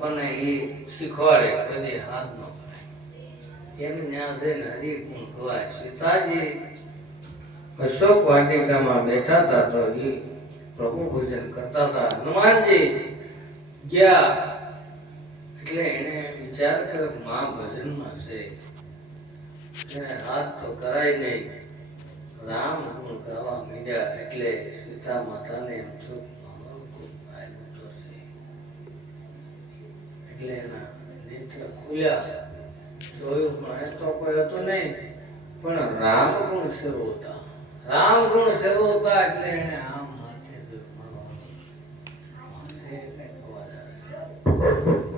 આપણને એ શીખવાડે કદી હાથ ન કરે એમ ત્યાં જઈને હરી ગુણ ગવાય. સીતાજી અશોક વાટિકામાં બેઠા હતા તો એ પ્રભુ ભોજન કરતા હતા. હનુમાનજી ગયા એટલે એને વિચાર કર્યો માં ભજનમાં છે, એને હાથ તો કરાય નહીં. રામ ગુણ ગાવા માંડ્યા એટલે સીતા માતાને એમ થયું એટલે એના નેત્ર ખુલ્યા, જોયું પણ એ તો કોઈ હતું નહીં, પણ રામ ગુણ શરૂ હતા. રામ ગુણ શરૂ હતા એટલે એને આમ માથે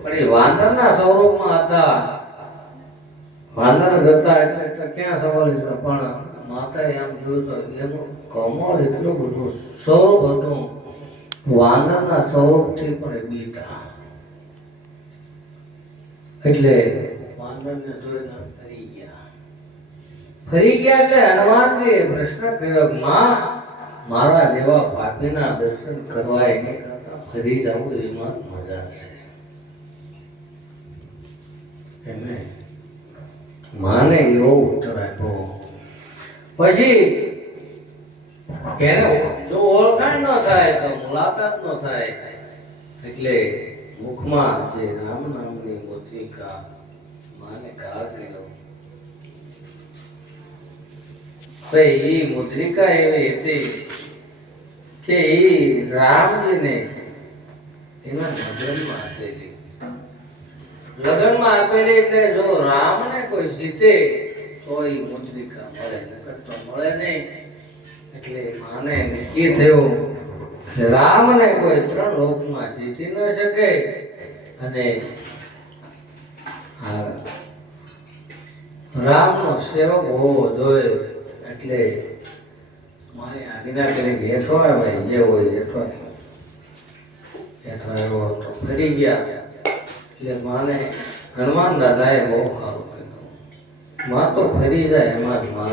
પણ એ વાંદરના સ્વરૂપમાં હતા. વાંદર હતા એટલે ક્યાં સવાલ છે, પણ માતાએ આમ જોયું તો એનું કમળ એટલું બધું સ્વરૂપ હતું, વાંદરના સ્વરૂપથી પણ બીતા. એટલે વાંદરને જોઈને ફરી ગયા એટલે હનુમાનજીએ પ્રશ્ન કર્યો, માં મારા જેવા પાપીના દર્શન કરવા એને કરતા ફરી જવું એમાં મજા છે. એમને માને એવો ઉત્તર આપ્યો. પછી એને જો ઓળખાણ ન થાય તો મુલાકાત ન થાય એટલે મુખમાં જે રામ નામની મુદ્રિકા માને ઘા કર્યો. એ મુદ્રિકા એવી હતી કે એ રામજીને એના લગ્નમાં આપેલી. લગ્નમાં આપેલી એટલે જો રામને કોઈ જીતે તો એ મુદ્રિકા મળે, નકર તો મળે નહીં. એટલે માને નક્કી થયું રામને કોઈ ત્રણ લોકમાં જીતી ન શકે અને રામનો સેવક હોવો જોઈએ. એટલે મારે આજ્ઞા કરીને હેઠો આવે, જે હોય હેઠો આવ્યો તો ફરી ગયા. એટલે માને હનુમાન દાદાએ બહુ સારું કીધું, માં તો ફરી જાય એમાં જ માં